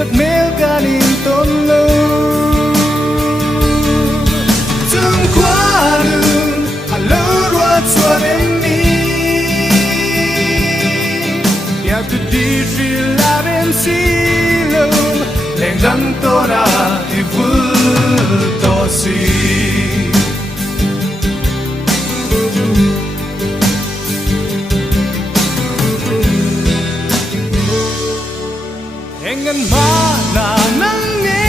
sắc mel ganin tôn lâu từng qua đường anh lỡ qua chùa em đi ya tu đi chỉ là em xí lâu leng răng to ra thì vui to xí Engan mana nang